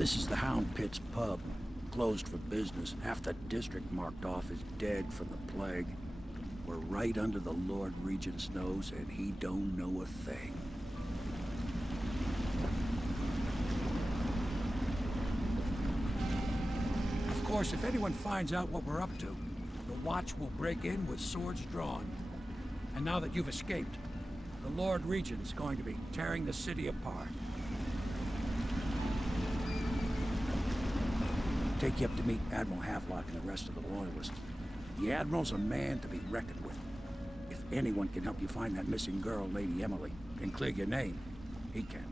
This is the Hound Pit's pub. Closed for business. Half the district marked off as dead from the plague. We're right under the Lord Regent's nose, and he don't know a thing. Of course, if anyone finds out what we're up to, the Watch will break in with swords drawn. And now that you've escaped, the Lord Regent's going to be tearing the city apart. Take you up to meet Admiral Havelock and the rest of the Loyalists. The Admiral's a man to be reckoned with. If anyone can help you find that missing girl, Lady Emily, and clear your name, he can.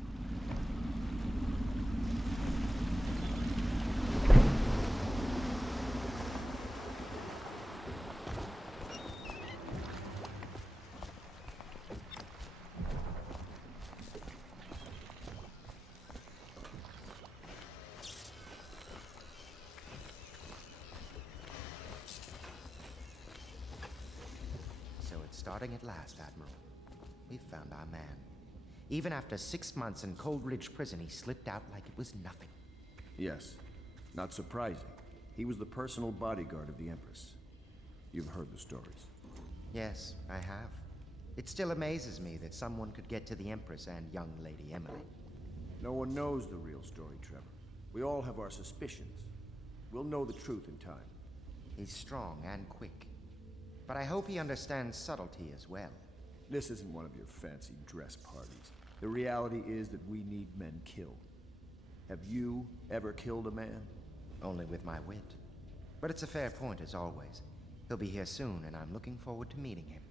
Starting at last, Admiral. We've found our man. Even after 6 months in Cold Ridge Prison, he slipped out like it was nothing. Yes. Not surprising. He was the personal bodyguard of the Empress. You've heard the stories. Yes, I have. It still amazes me that someone could get to the Empress and young Lady Emily. No one knows the real story, Trevor. We all have our suspicions. We'll know the truth in time. He's strong and quick. But I hope he understands subtlety as well. This isn't one of your fancy dress parties. The reality is that we need men killed. Have you ever killed a man? Only with my wit. But it's a fair point as always. He'll be here soon, and I'm looking forward to meeting him.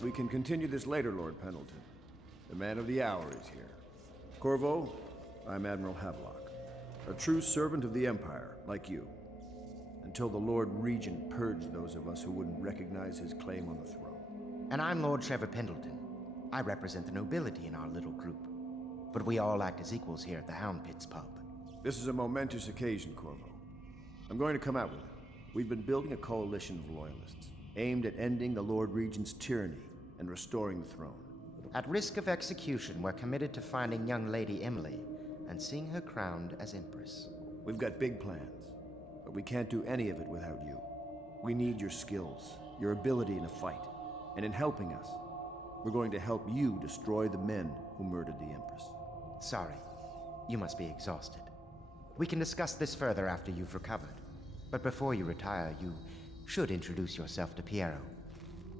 We can continue this later, Lord Pendleton. The man of the hour is here. Corvo, I'm Admiral Havelock. A true servant of the Empire, like you. Until the Lord Regent purged those of us who wouldn't recognize his claim on the throne. And I'm Lord Trevor Pendleton. I represent the nobility in our little group. But we all act as equals here at the Hound Pit's pub. This is a momentous occasion, Corvo. I'm going to come out with it. We've been building a coalition of loyalists, aimed at ending the Lord Regent's tyranny and restoring the throne. At risk of execution, we're committed to finding young Lady Emily and seeing her crowned as Empress. We've got big plans. But we can't do any of it without you. We need your skills, your ability in a fight. And in helping us, we're going to help you destroy the men who murdered the Empress. Sorry. You must be exhausted. We can discuss this further after you've recovered. But before you retire, you should introduce yourself to Piero.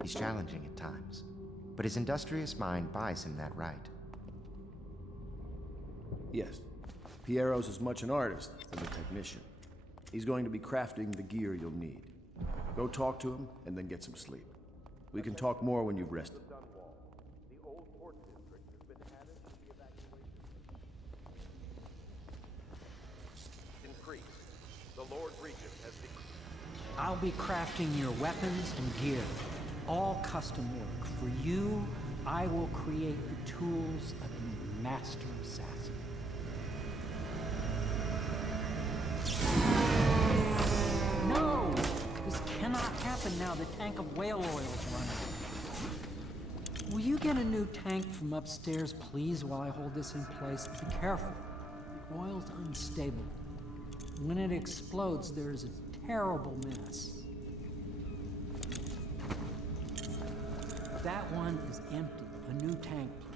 He's challenging at times, but his industrious mind buys him that right. Yes. Piero's as much an artist as a technician. He's going to be crafting the gear you'll need. Go talk to him, and then get some sleep. We can talk more when you've rested. Increase. The Lord Regent has decreed. I'll be crafting your weapons and gear. All custom work. For you, I will create the tools of a master assassin. No! This cannot happen now the tank of whale oil is running. Will you get a new tank from upstairs, please, while I hold this in place? Be careful. The oil's unstable. When it explodes, there's a terrible mess. That one is empty. A new tank, please.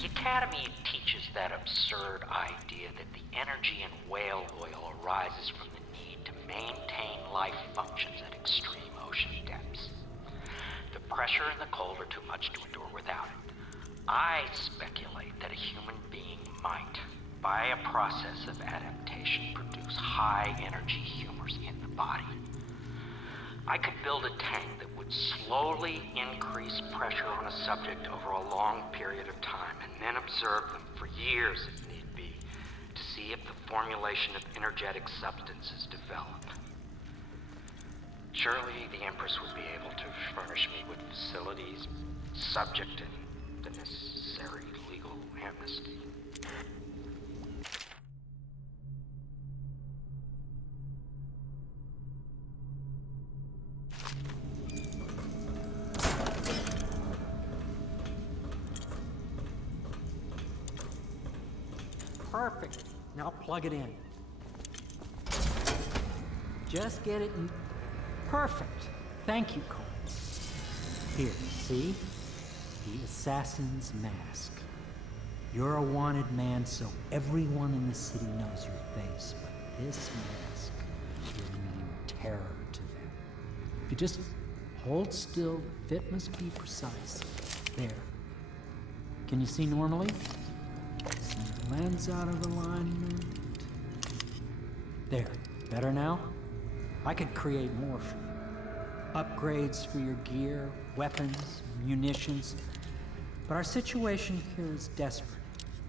The Academy teaches that absurd idea that the energy in whale oil arises from the need to maintain life functions at extreme ocean depths. The pressure and the cold are too much to endure without it. I speculate that a human being might, by a process of adaptation, produce high-energy humors in the body. I could build a tank that would slowly increase pressure on a subject over a long period of time and then observe them for years if need be to see if the formulation of energetic substances develop. Surely the Empress would be able to furnish me with facilities subject to the necessary legal amnesty. Perfect. Now plug it in. Just get it in. Perfect. Thank you, Cole. Here, see? The assassin's mask. You're a wanted man, so everyone in the city knows your face, but this mask will mean terror to them. If you just hold still, the fit must be precise. There. Can you see normally? See the lens out of alignment. There. Better now? I could create more for you. Upgrades for your gear, weapons, munitions. But our situation here is desperate.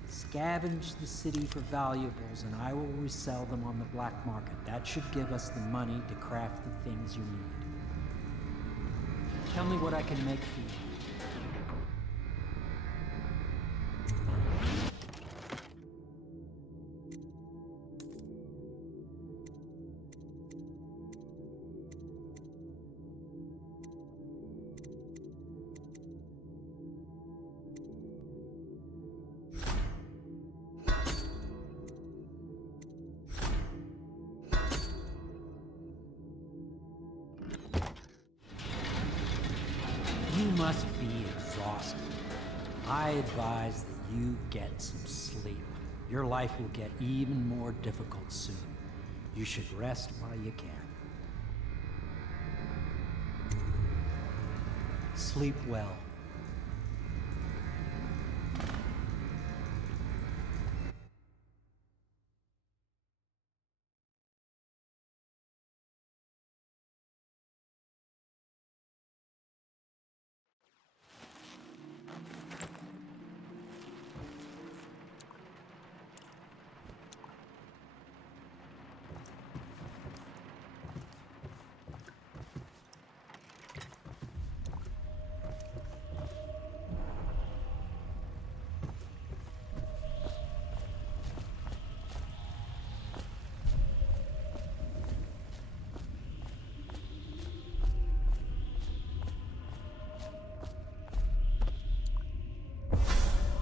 Scavenge the city for valuables and I will resell them on the black market. That should give us the money to craft the things you need. Tell me what I can make for you. You must be exhausted. I advise that you get some sleep. Your life will get even more difficult soon. You should rest while you can. Sleep well.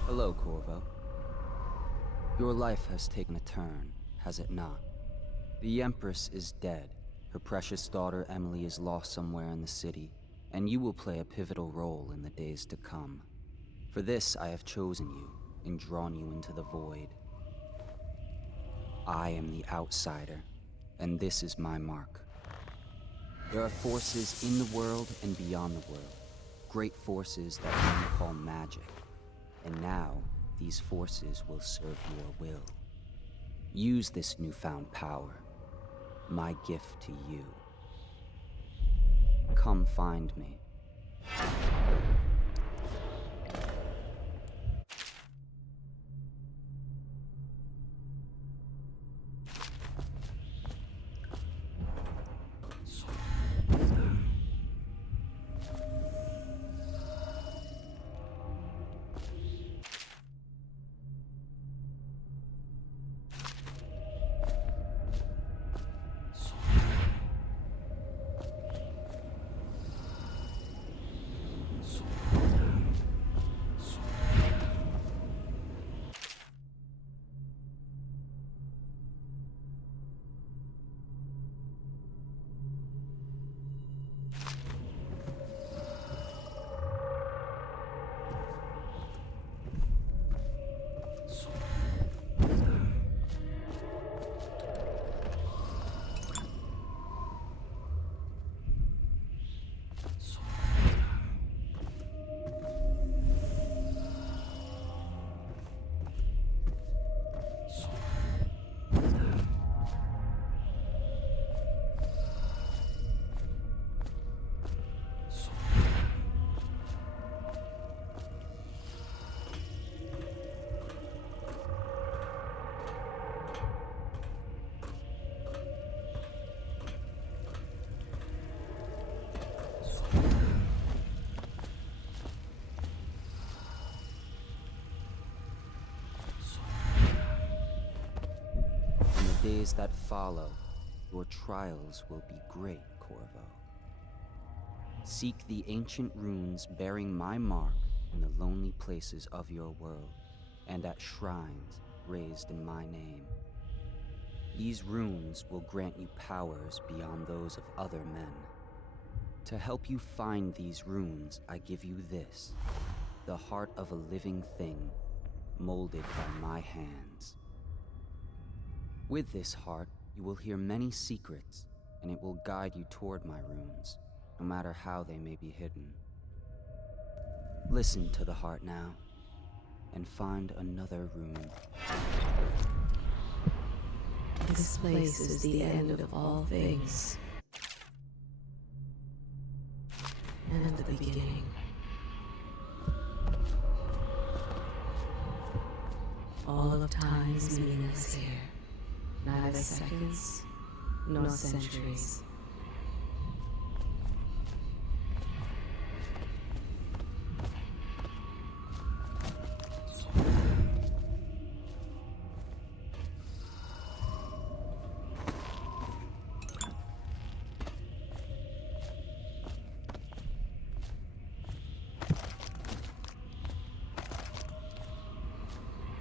Hello, Corvo. Your life has taken a turn, has it not? The Empress is dead. Her precious daughter Emily is lost somewhere in the city, and you will play a pivotal role in the days to come. For this, I have chosen you and drawn you into the void. I am the outsider, and this is my mark. There are forces in the world and beyond the world, great forces that men call magic. And now, these forces will serve your will. Use this newfound power, my gift to you. Come find me. days that follow, your trials will be great, Corvo. Seek the ancient runes bearing my mark in the lonely places of your world, and at shrines raised in my name. These runes will grant you powers beyond those of other men. To help you find these runes, I give you this, the heart of a living thing, molded by my hands. With this heart, you will hear many secrets, and it will guide you toward my runes, no matter how they may be hidden. Listen to the heart now, and find another rune. This place is the end of all things. And the beginning. All of time is meaningless here. Neither seconds, nor centuries.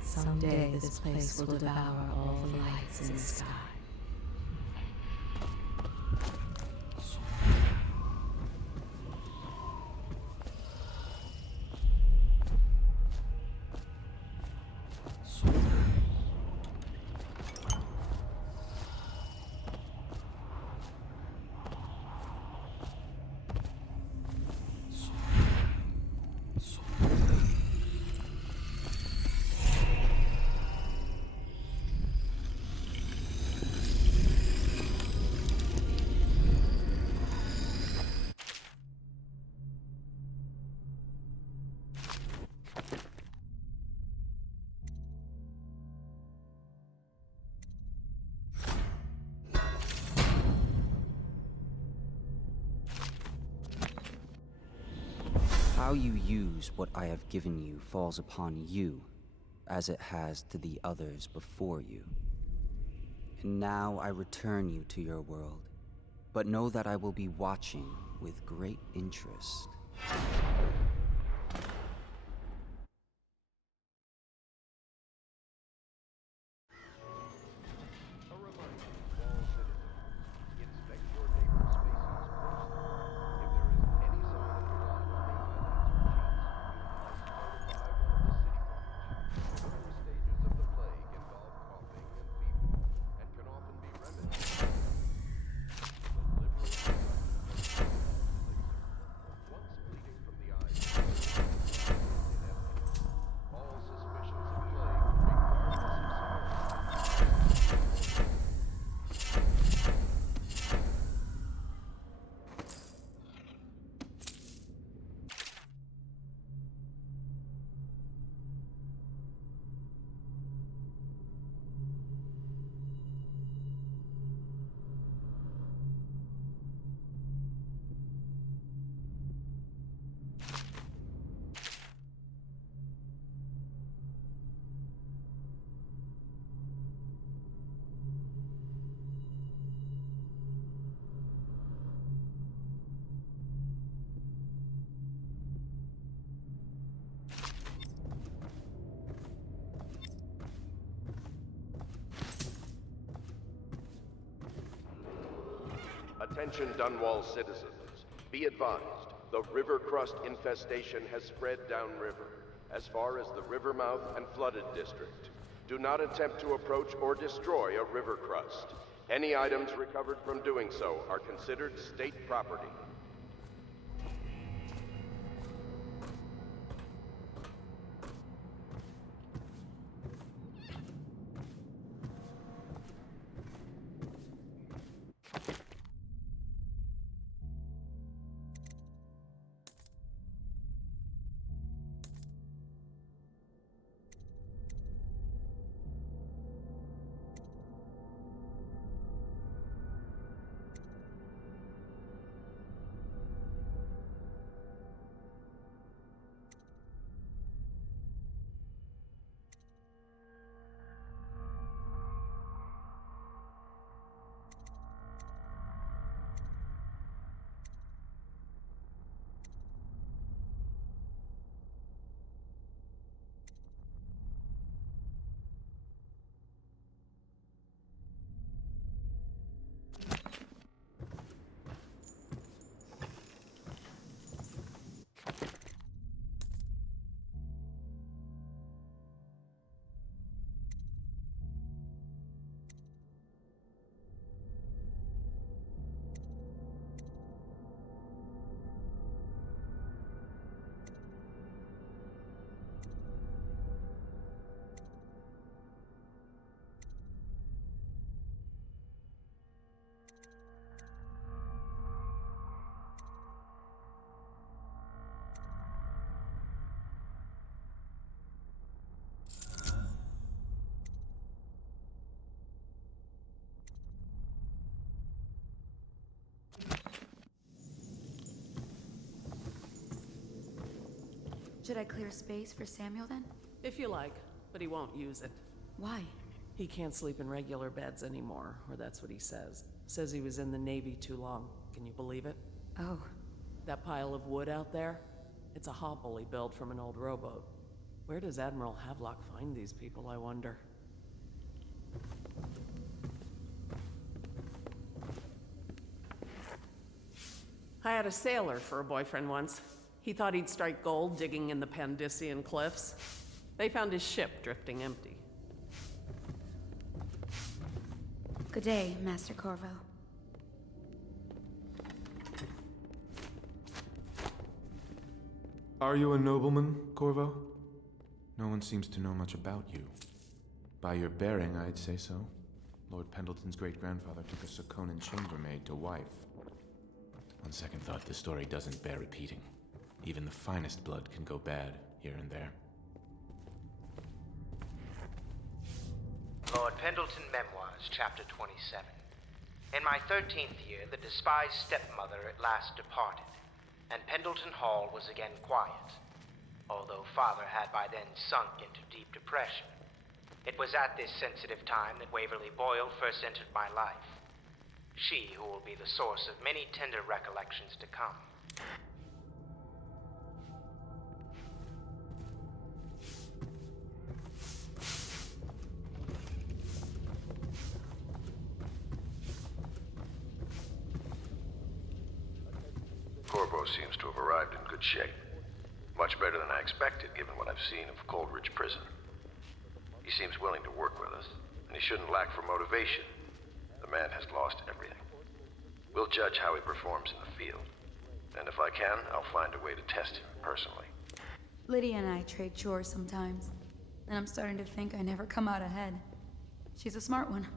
Someday this place will devour all the lights in the sky. How you use what I have given you falls upon you, as it has to the others before you. And now I return you to your world, but know that I will be watching with great interest. Attention Dunwall citizens. Be advised, the river crust infestation has spread downriver, as far as the river mouth and flooded district. Do not attempt to approach or destroy a river crust. Any items recovered from doing so are considered state property. Should I clear space for Samuel then? If you like, but he won't use it. Why? He can't sleep in regular beds anymore, or that's what he says. Says he was in the Navy too long. Can you believe it? Oh. That pile of wood out there? It's a hovel he built from an old rowboat. Where does Admiral Havelock find these people, I wonder? I had a sailor for a boyfriend once. He thought he'd strike gold digging in the Pandician cliffs. They found his ship drifting empty. Good day, Master Corvo. Are you a nobleman, Corvo? No one seems to know much about you. By your bearing, I'd say so. Lord Pendleton's great-grandfather took a Sokonan chambermaid to wife. On second thought, this story doesn't bear repeating. Even the finest blood can go bad here and there. Lord Pendleton Memoirs, Chapter 27. In my 13th year, the despised stepmother at last departed, and Pendleton Hall was again quiet, although Father had by then sunk into deep depression. It was at this sensitive time that Waverly Boyle first entered my life. She who will be the source of many tender recollections to come. Corvo seems to have arrived in good shape. Much better than I expected, given what I've seen of Coldridge Prison. He seems willing to work with us, and he shouldn't lack for motivation. The man has lost everything. We'll judge how he performs in the field. And if I can, I'll find a way to test him personally. Lydia and I trade chores sometimes, and I'm starting to think I never come out ahead. She's a smart one.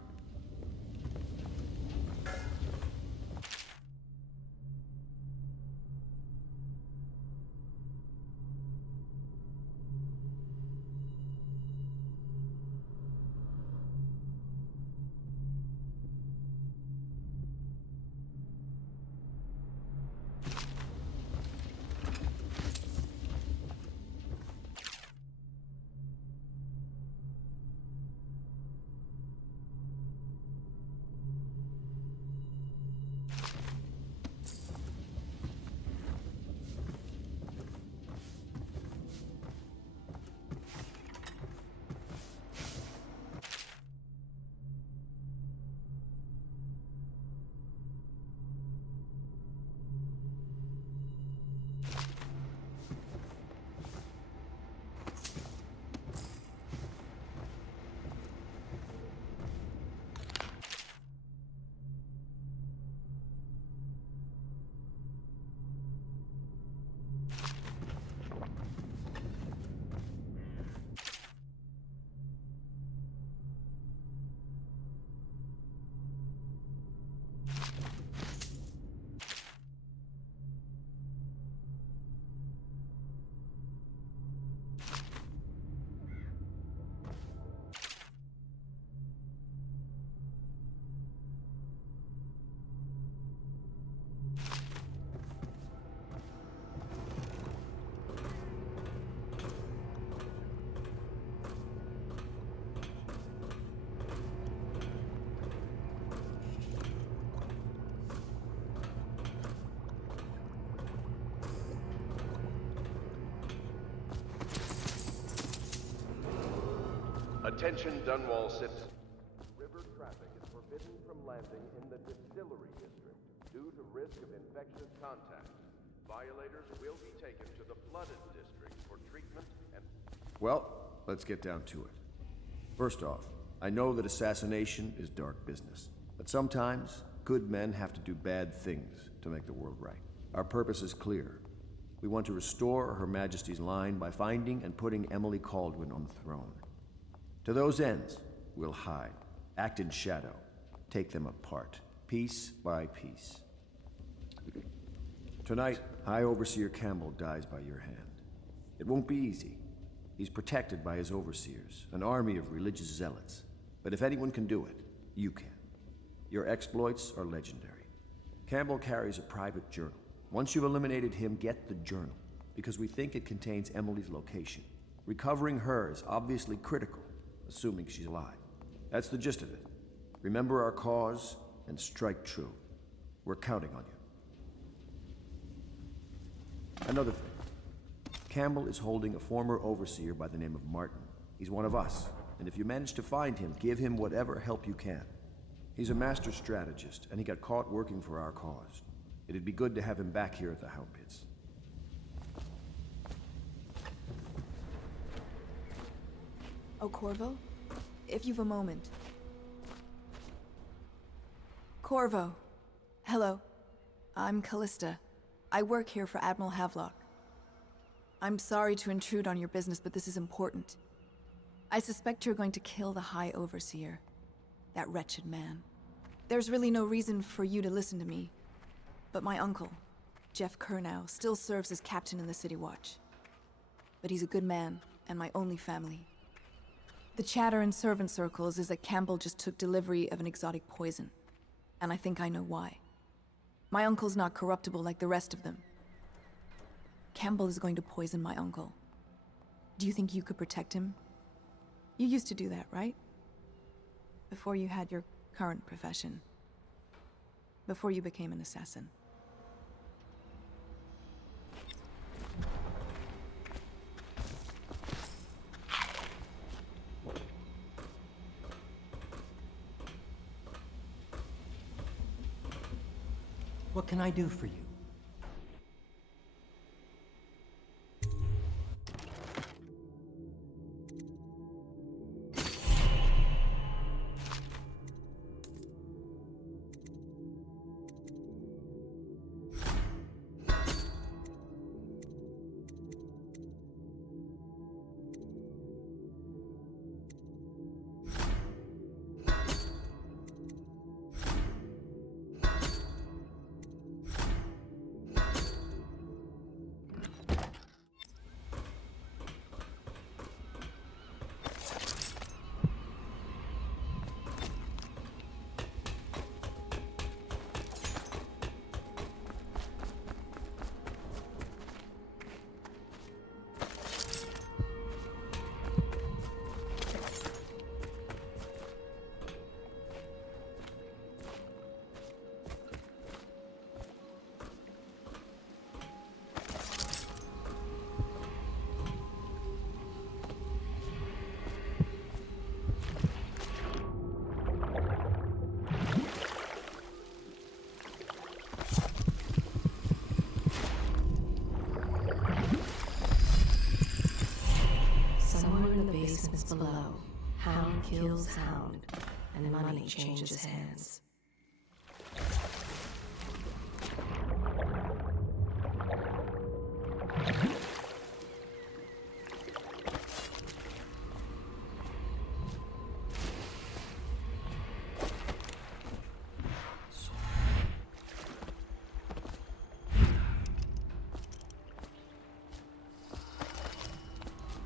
Attention Dunwall citizens. River traffic is forbidden from landing in the distillery district due to risk of infectious contact. Violators will be taken to the flooded district for treatment and... Well, let's get down to it. First off, I know that assassination is dark business, but sometimes good men have to do bad things to make the world right. Our purpose is clear. We want to restore Her Majesty's line by finding and putting Emily Kaldwin on the throne. To those ends, we'll hide, act in shadow, take them apart, piece by piece. Tonight, High Overseer Campbell dies by your hand. It won't be easy. He's protected by his overseers, an army of religious zealots. But if anyone can do it, you can. Your exploits are legendary. Campbell carries a private journal. Once you've eliminated him, get the journal. because we think it contains Emily's location. Recovering her is obviously critical, assuming she's alive. That's the gist of it. Remember our cause and strike true. We're counting on you. Another thing. Campbell is holding a former overseer by the name of Martin. He's one of us, and if you manage to find him, give him whatever help you can. He's a master strategist, and he got caught working for our cause. It'd be good to have him back here at the Hound Pits. Oh, Corvo? If you've a moment. Corvo. Hello. I'm Callista. I work here for Admiral Havelock. I'm sorry to intrude on your business, but this is important. I suspect you're going to kill the High Overseer. That wretched man. There's really no reason for you to listen to me. But my uncle, Jeff Kernow, still serves as captain in the City Watch. But he's a good man, and my only family. The chatter in servant circles is that Campbell just took delivery of an exotic poison. And I think I know why. My uncle's not corruptible like the rest of them. Campbell is going to poison my uncle. Do you think you could protect him? You used to do that, right? Before you had your current profession. Before you became an assassin. What can I do for you? Below, hound kills hound, and money changes hands.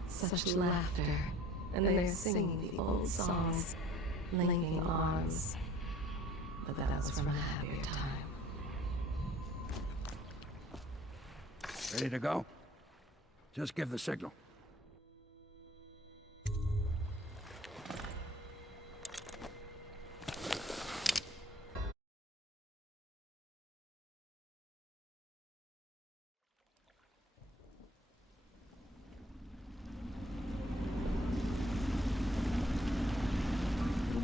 Such laughter. And they're singing the old songs, linking arms. But that was from a happier time. Ready to go? Just give the signal.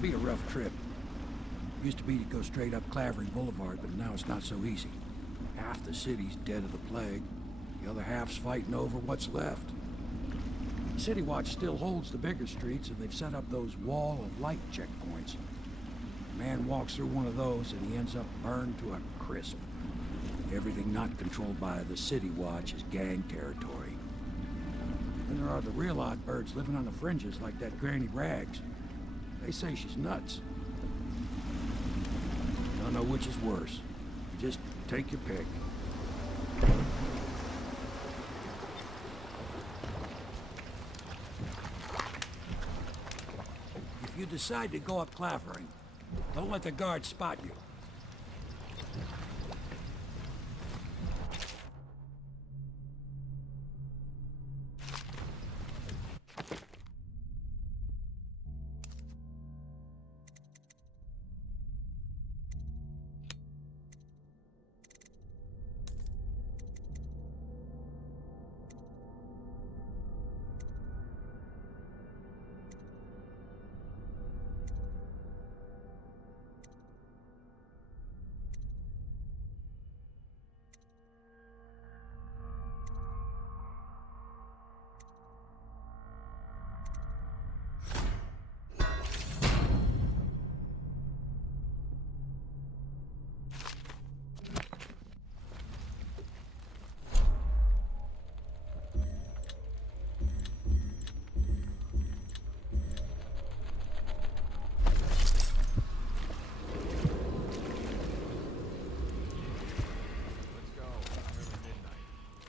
Be a rough trip. Used to be to go straight up Clavering Boulevard, but now it's not so easy. Half the city's dead of the plague. The other half's fighting over what's left. City Watch still holds the bigger streets, and they've set up those wall of light checkpoints. A man walks through one of those, and he ends up burned to a crisp. Everything not controlled by the City Watch is gang territory. Then there are the real odd birds living on the fringes like that Granny Rags. They say she's nuts. Don't know which is worse. Just take your pick. If you decide to go up Clavering, don't let the guards spot you.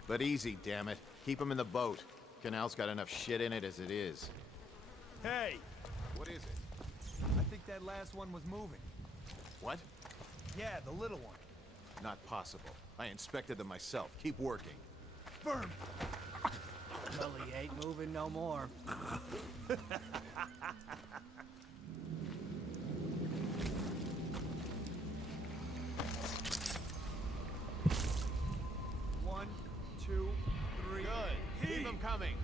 But easy, damn it. Keep him in the boat. Canal's got enough shit in it as it is. Hey! What is it? I think that last one was moving. What? Yeah, the little one. Not possible. I inspected them myself. Keep working. Firm! Well, he ain't moving no more. One, two, three. Good. Keep them coming.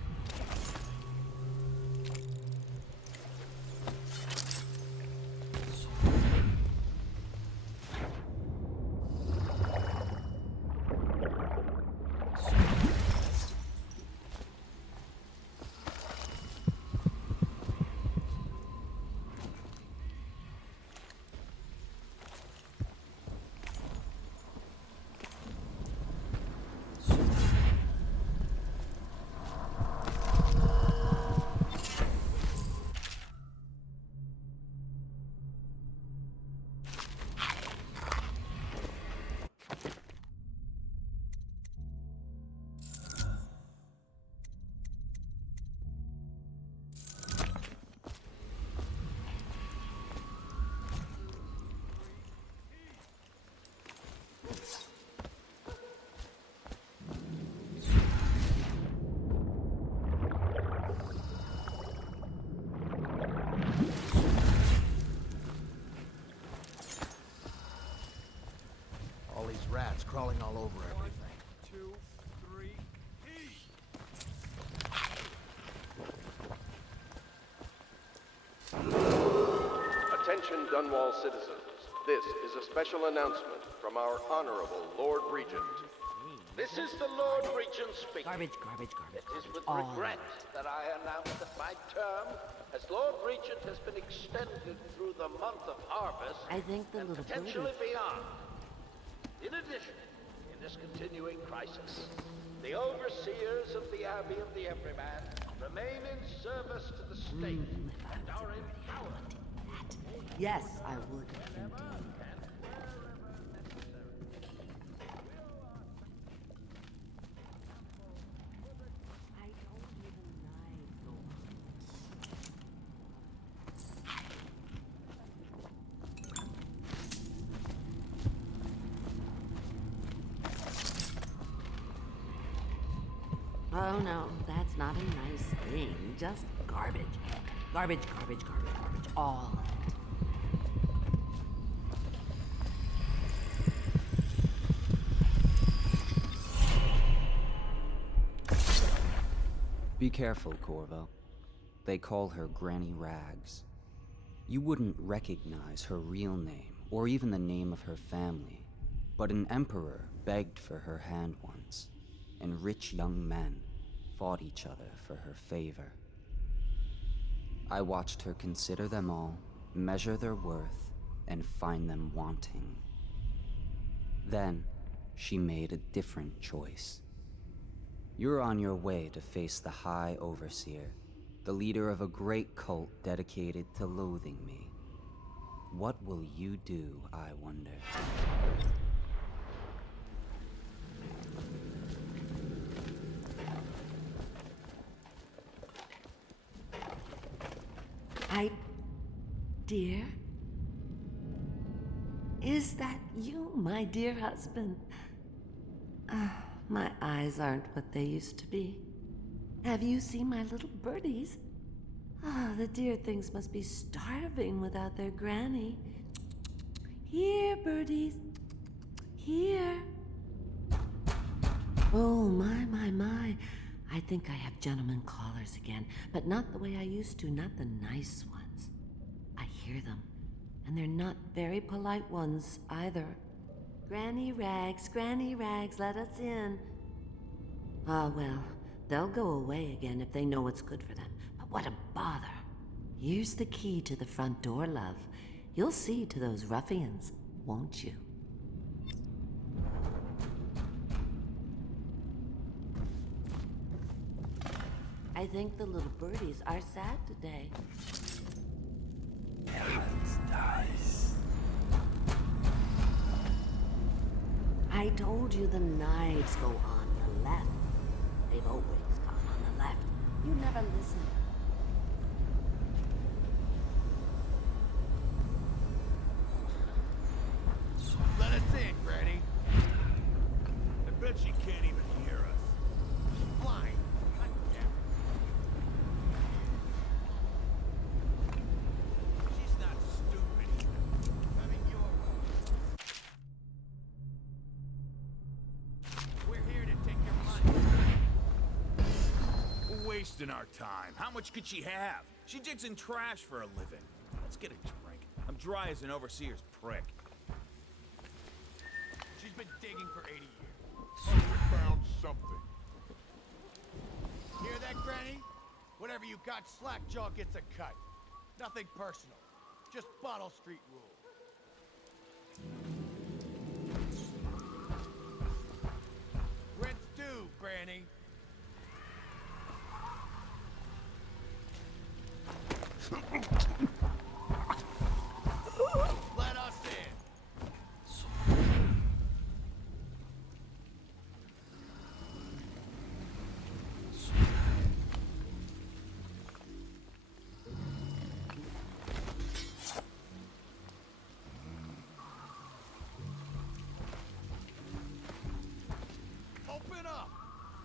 Rats crawling all over everything. 2, 3, Attention Dunwall citizens. This is a special announcement from our Honorable Lord Regent. This is the Lord Regent speaking. Garbage. It is with regret that I announce that my term as Lord Regent has been extended through the month of harvest I think the and little potentially birdie. beyond. In addition, in this continuing crisis, the overseers of the Abbey of the Everyman remain in service to the state and are empowered. Yes, I would, indeed. Oh no, that's not a nice thing. Just garbage. Garbage. All of it. Be careful, Corvo. They call her Granny Rags. You wouldn't recognize her real name, or even the name of her family, but an emperor begged for her hand once, and rich young men fought each other for her favor. I watched her consider them all, measure their worth, and find them wanting. Then, she made a different choice. You're on your way to face the High Overseer, the leader of a great cult dedicated to loathing me. What will you do, I wonder? Dear? Is that you, my dear husband? My eyes aren't what they used to be. Have you seen my little birdies? The dear things must be starving without their granny. Here, birdies. Here. Oh, my. I think I have gentlemen callers again, but not the way I used to, not the nice ones. I hear them, and they're not very polite ones either. Granny Rags, let us in. Ah, well, they'll go away again if they know what's good for them. But what a bother. Here's the key to the front door, love. You'll see to those ruffians, won't you? I think the little birdies are sad today. That's nice. I told you the knives go on the left. They've always gone on the left. You never listen. Let us in, Granny. I bet she can't even hear us. She's blind. God damn it. She's not stupid either. I mean, we're here to take your money. We're wasting our time. How much could she have? She digs in trash for a living. Let's get a drink. I'm dry as an overseer's prick. She's been digging for 80 years. Oh, we found something. Hear that, Granny? Whatever you got, Slackjaw gets a cut. Nothing personal. Just Bottle Street rule. Rent's due, Granny. Let us in. Open up,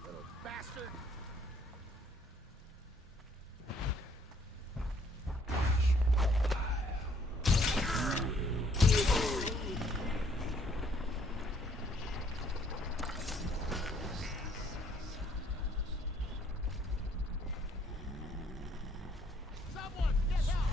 little bastard. Someone get help!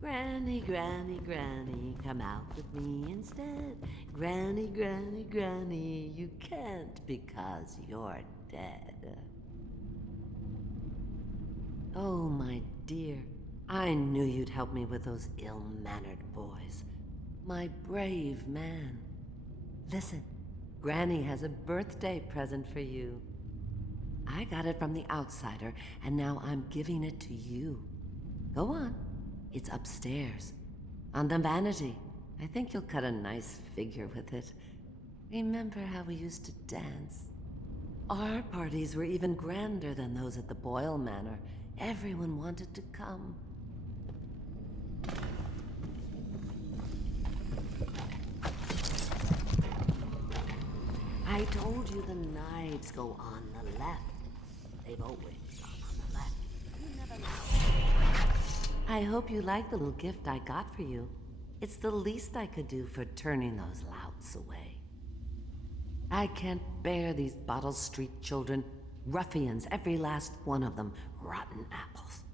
Granny, Granny, Granny, come out with me instead. Granny, Granny, Granny, you can't because you're dead. Oh, my dear, I knew you'd help me with those ill-mannered boys. My brave man. Listen, Granny has a birthday present for you. I got it from the outsider, and now I'm giving it to you. Go on. It's upstairs. On the vanity. I think you'll cut a nice figure with it. Remember how we used to dance? Our parties were even grander than those at the Boyle Manor. Everyone wanted to come. I told you the knives go on the left. They've always gone on the left. You never know. I hope you like the little gift I got for you. It's the least I could do for turning those louts away. I can't bear these Bottle Street children. Ruffians, every last one of them. Rotten apples.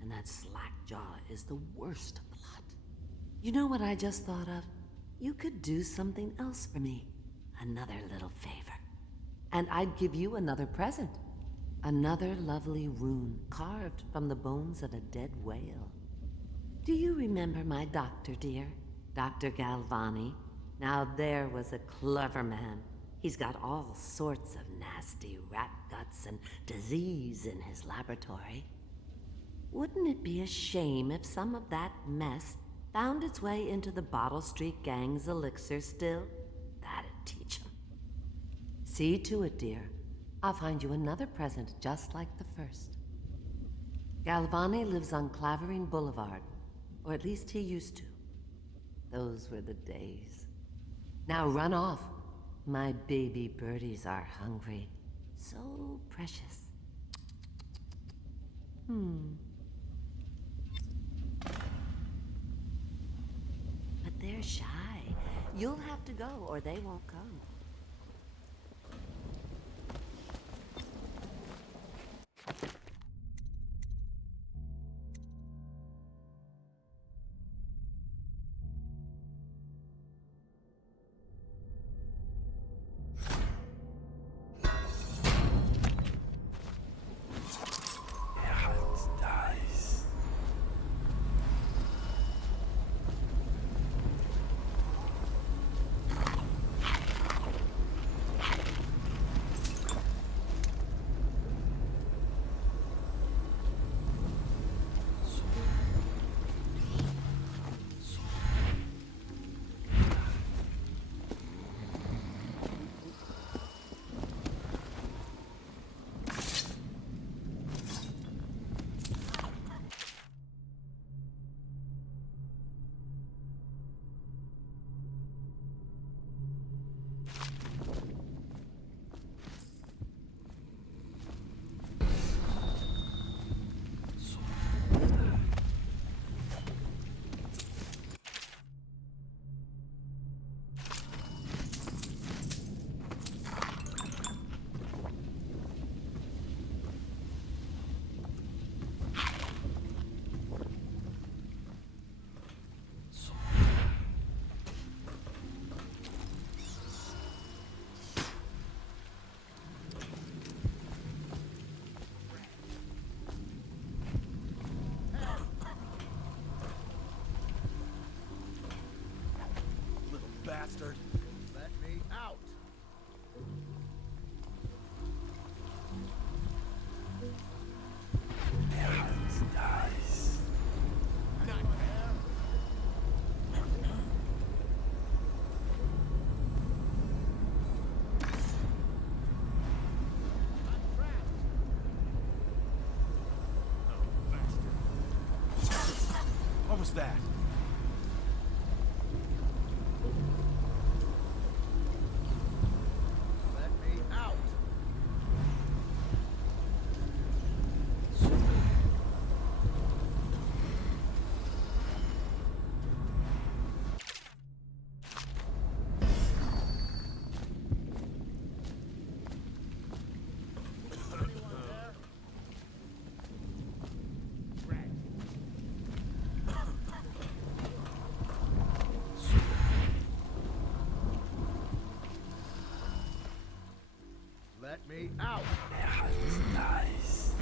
And that Slackjaw is the worst of the lot. You know what I just thought of? You could do something else for me. Another little favor. And I'd give you another present. Another lovely rune carved from the bones of a dead whale. Do you remember my doctor, dear? Dr. Galvani? Now there was a clever man. He's got all sorts of nasty rat guts and disease in his laboratory. Wouldn't it be a shame if some of that mess found its way into the Bottle Street Gang's elixir still? That'd teach him. See to it, dear. I'll find you another present just like the first. Galvani lives on Clavering Boulevard, or at least he used to. Those were the days. Now run off. My baby birdies are hungry. So precious. They're shy. You'll have to go, or they won't come. Bastard. Let me out. Nice. Not fair. I'm trapped. Oh, bastard. What was that? Let me out. Nice.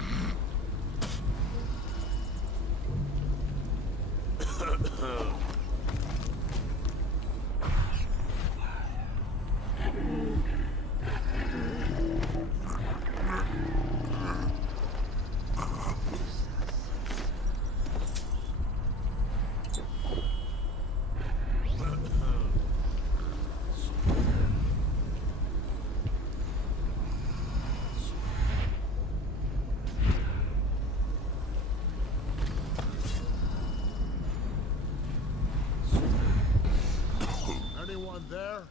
Anyone there?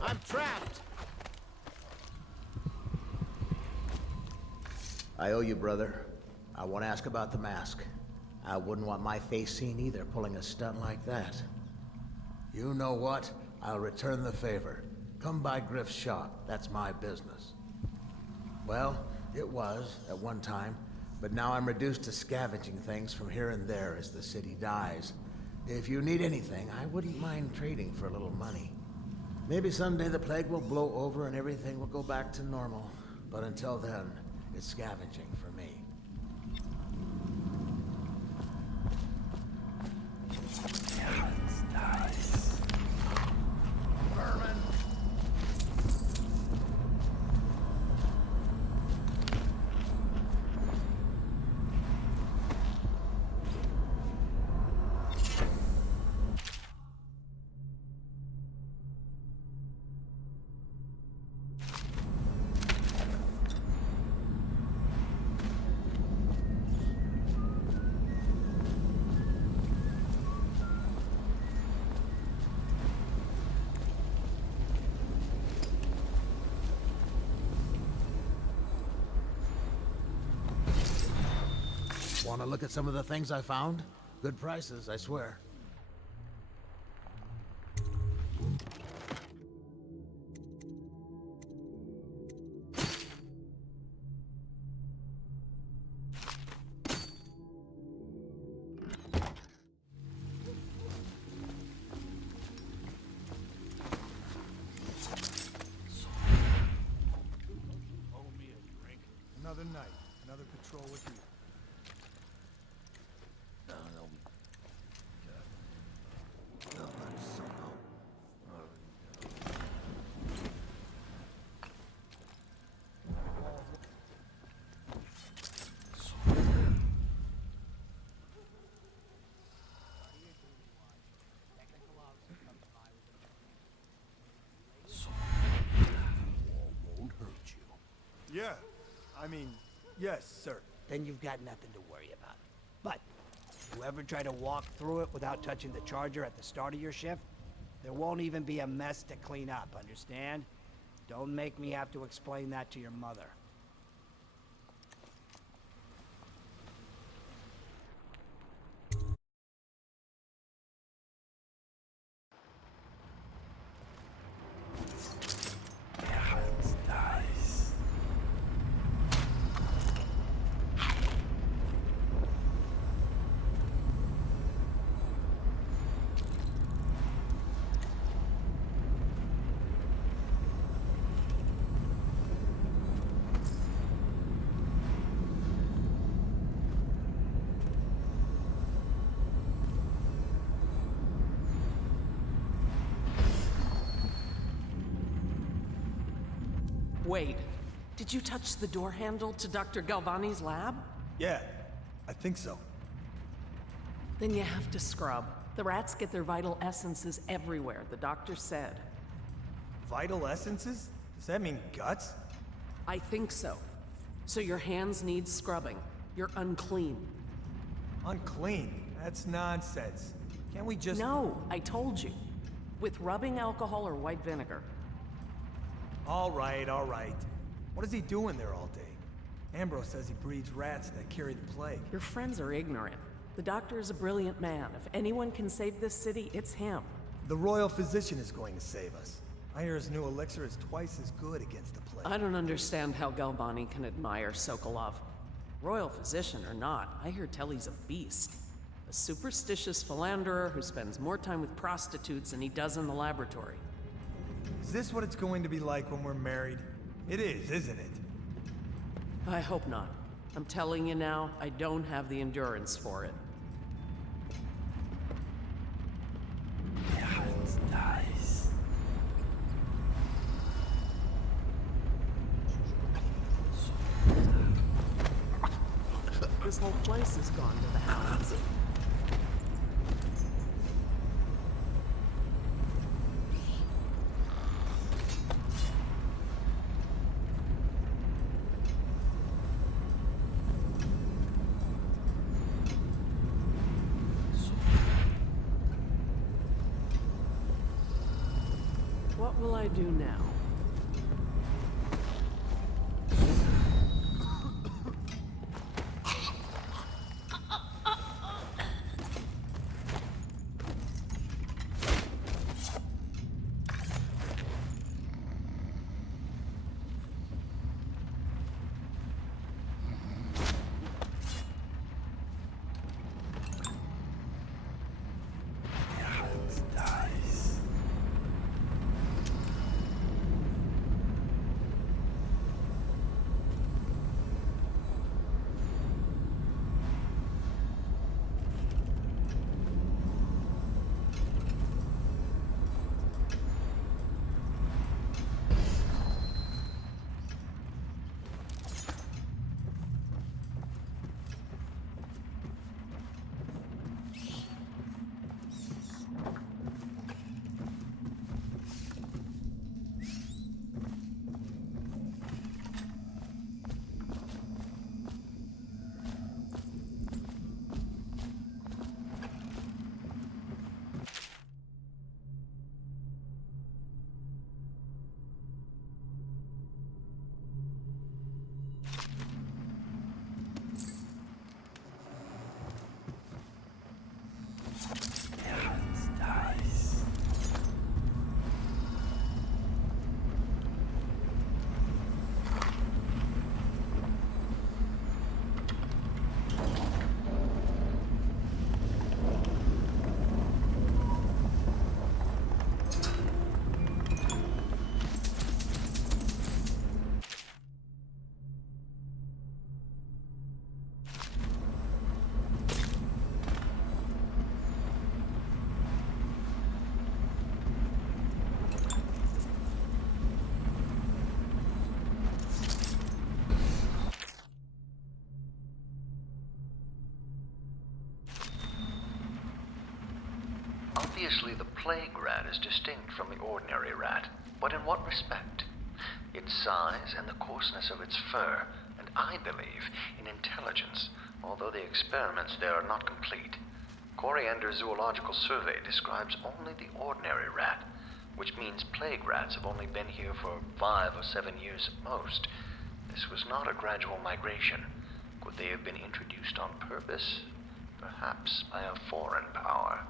I'm trapped. I owe you, brother. I want to ask about the mask. I wouldn't want my face seen either, pulling a stunt like that. You know what? I'll return the favor. Come by Griff's shop. That's my business. Well, it was, at one time, but now I'm reduced to scavenging things from here and there as the city dies. If you need anything, I wouldn't mind trading for a little money. Maybe someday the plague will blow over and everything will go back to normal. But until then, it's scavenging for me. Nice. Vermin. Want to look at some of the things I found? Good prices, I swear. Another night, another patrol with you. Won't hurt you. Yeah, I mean, yes, sir. Then you've got nothing to worry about. But, if you ever try to walk through it without touching the charger at the start of your shift, there won't even be a mess to clean up, understand? Don't make me have to explain that to your mother. Wait, did you touch the door handle to Dr. Galvani's lab? Yeah, I think so. Then you have to scrub. The rats get their vital essences everywhere, the doctor said. Vital essences? Does that mean guts? I think so. So your hands need scrubbing. You're unclean. Unclean? That's nonsense. Can't we just... No, I told you. With rubbing alcohol or white vinegar. All right, all right. What is he doing there all day? Ambrose says he breeds rats that carry the plague. Your friends are ignorant. The doctor is a brilliant man. If anyone can save this city, it's him. The royal physician is going to save us. I hear his new elixir is twice as good against the plague. I don't understand how Galvani can admire Sokolov. Royal physician or not, I hear tell he's a beast. A superstitious philanderer who spends more time with prostitutes than he does in the laboratory. Is this what it's going to be like when we're married? It is, isn't it? I hope not. I'm telling you now, I don't have the endurance for it. Yeah, it's nice. This whole place has gone to the hounds. What will I do now? Obviously, the plague rat is distinct from the ordinary rat, but in what respect? Its size and the coarseness of its fur, and I believe in intelligence, although the experiments there are not complete. Coriander's zoological survey describes only the ordinary rat, which means plague rats have only been here for 5 or 7 years at most. This was not a gradual migration. Could they have been introduced on purpose? Perhaps by a foreign power.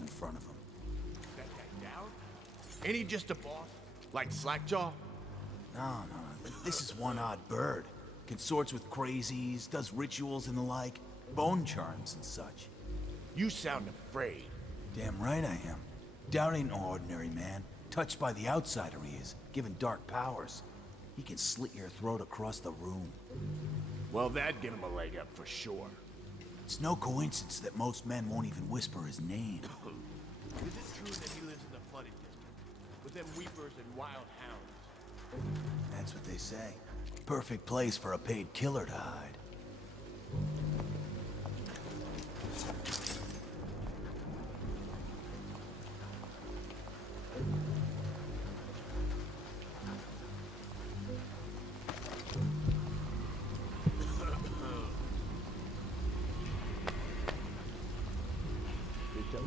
In front of him. That guy down? Ain't he just a boss? Like Slackjaw? No. This is one odd bird. Consorts with crazies, does rituals and the like, bone charms and such. You sound afraid. Damn right I am. Doubt ain't no ordinary man. Touched by the outsider he is, given dark powers. He can slit your throat across the room. Well, that'd get him a leg up for sure. It's no coincidence that most men won't even whisper his name. Is it true that he lives in the flooded district? With them weepers and wild hounds? That's what they say. Perfect place for a paid killer to hide.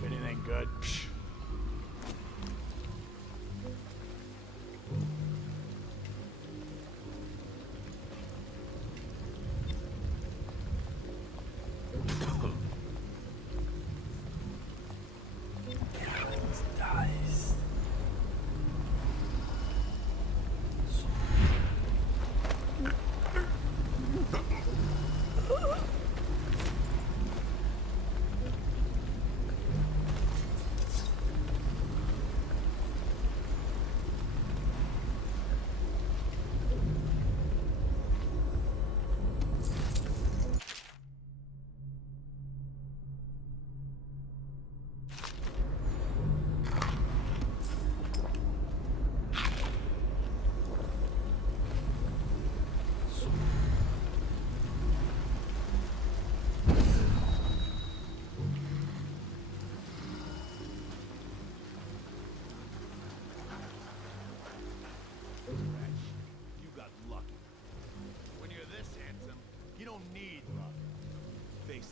Anything good?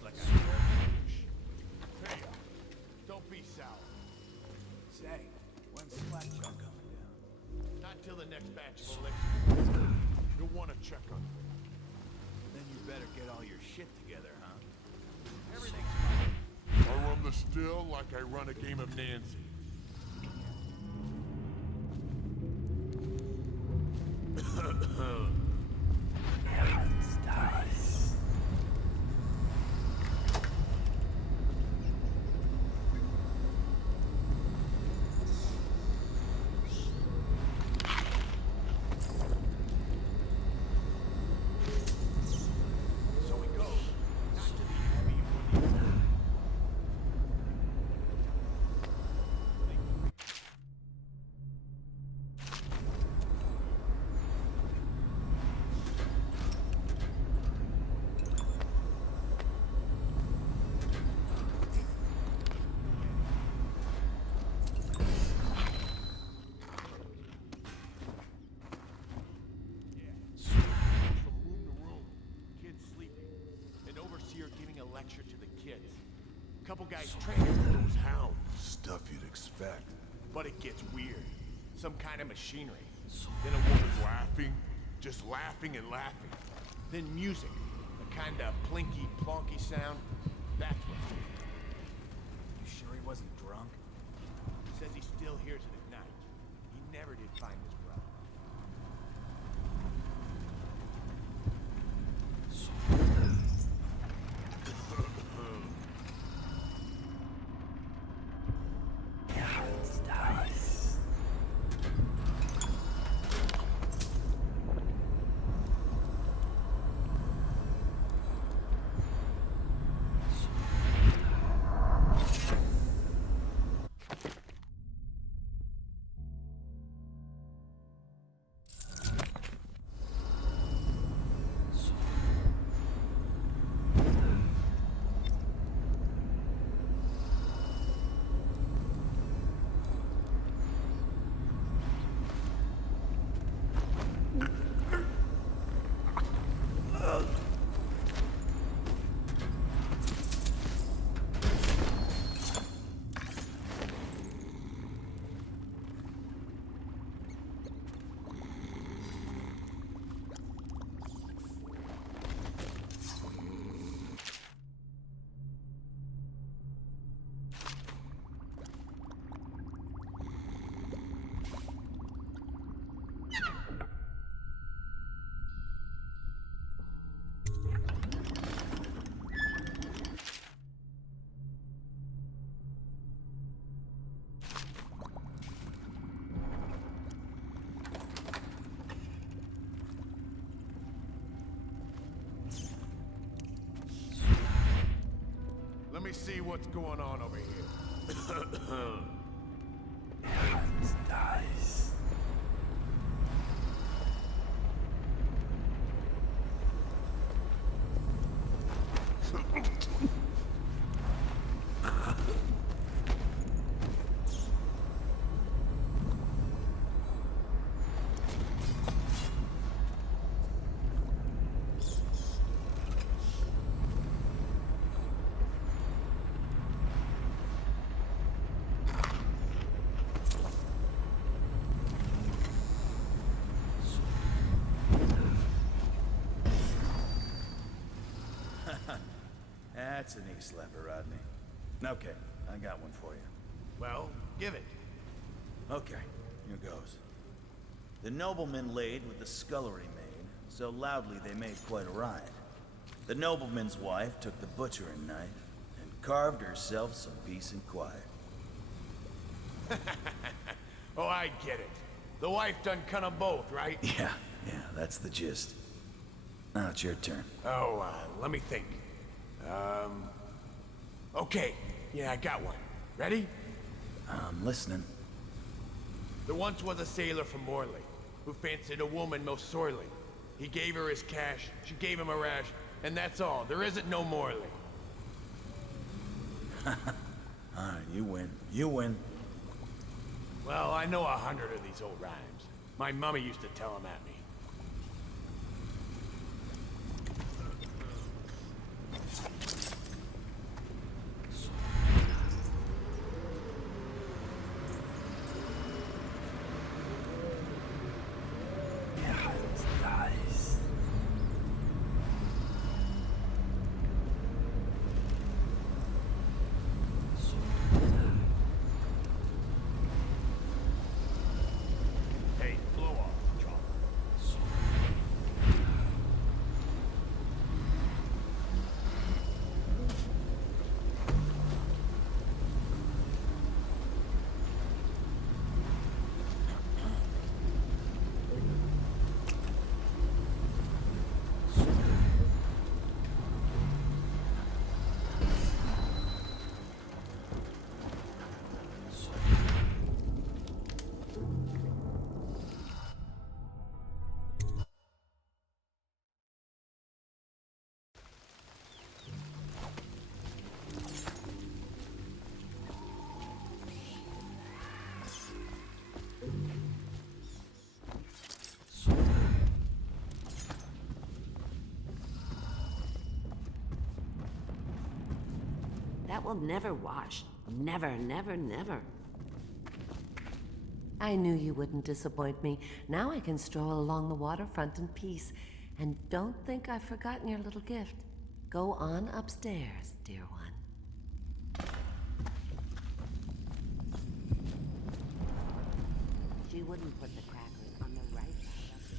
Like a fish. Hey, don't be sour. Say, when's Slackjaw coming down? Not till the next batch of elections. You'll want to check on them. Then you better get all your shit together, huh? Everything's fine. I run the still like I run a game of Nancy. Couple guys training for those hounds. Stuff you'd expect. But it gets weird. Some kind of machinery. Then a woman laughing, just laughing and laughing. Then music, a kind of plinky, plonky sound. That's what. You sure he wasn't drunk? Says he still hears it at night. He never did find his brother. Let me see what's going on over here. Nice. That's an E-slapper, Rodney. Okay, I got one for you. Well, give it. Okay, here goes. The nobleman laid with the scullery maid, so loudly they made quite a riot. The nobleman's wife took the butchering knife and carved herself some peace and quiet. Oh, I get it. The wife done cut 'em both, right? Yeah, that's the gist. Now it's your turn. Oh, let me think. Okay. Yeah, I got one. Ready? I'm listening. There once was a sailor from Morley who fancied a woman most sorely. He gave her his cash, she gave him a rash, and that's all. There isn't no Morley. Alright, you win. You win. Well, I know 100 of these old rhymes. My mummy used to tell them at me. Hey, blow off, John. will never wash. Never, never, never. I knew you wouldn't disappoint me. Now I can stroll along the waterfront in peace. And don't think I've forgotten your little gift. Go on upstairs, dear one. She wouldn't put the crackers on the right side of the...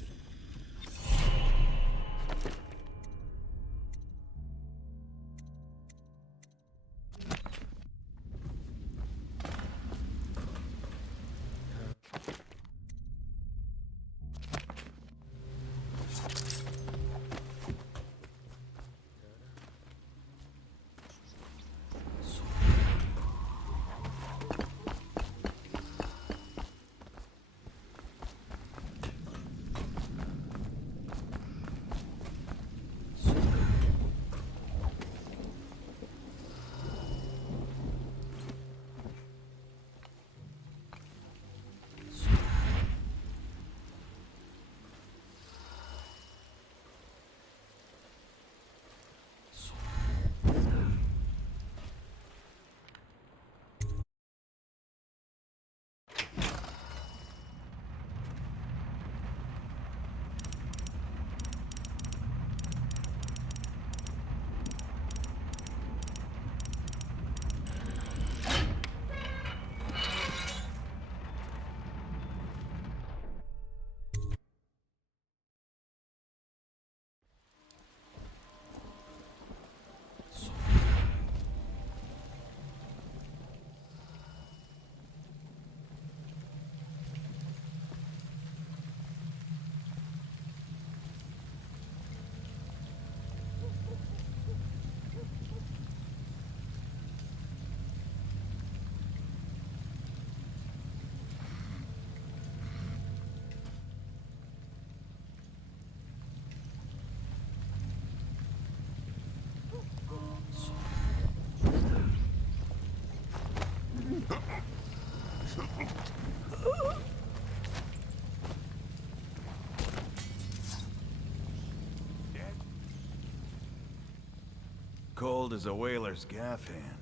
Cold as a whaler's gaff hand.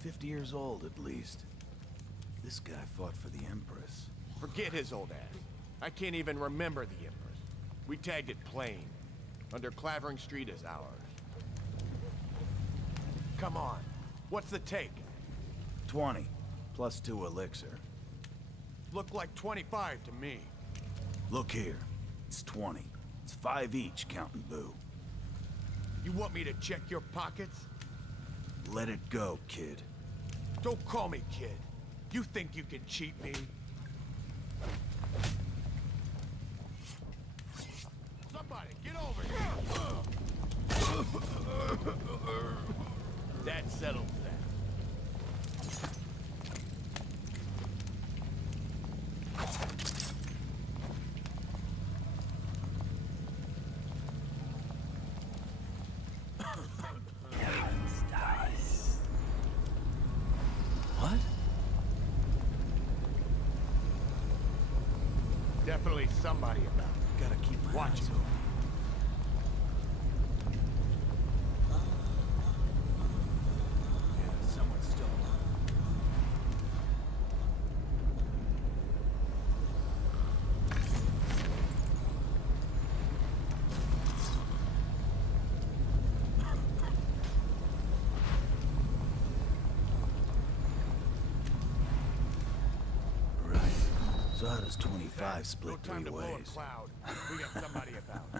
50 years old, at least. This guy fought for the Empress. Forget his old ass. I can't even remember the Empress. We tagged it plain. Under Clavering Street as ours. Come on. What's the take? 20, plus 2 elixir. Looked like 25 to me. Look here. It's 20. It's 5 each, counting Boo. You want me to check your pockets? Let it go, kid. Don't call me kid. You think you can cheat me? Somebody, get over here! That settles that. Definitely somebody about. Gotta keep my Watch eyes it. open. Yeah, someone's still So how does 25 split No time 3 to blow a ways? cloud. We got somebody about.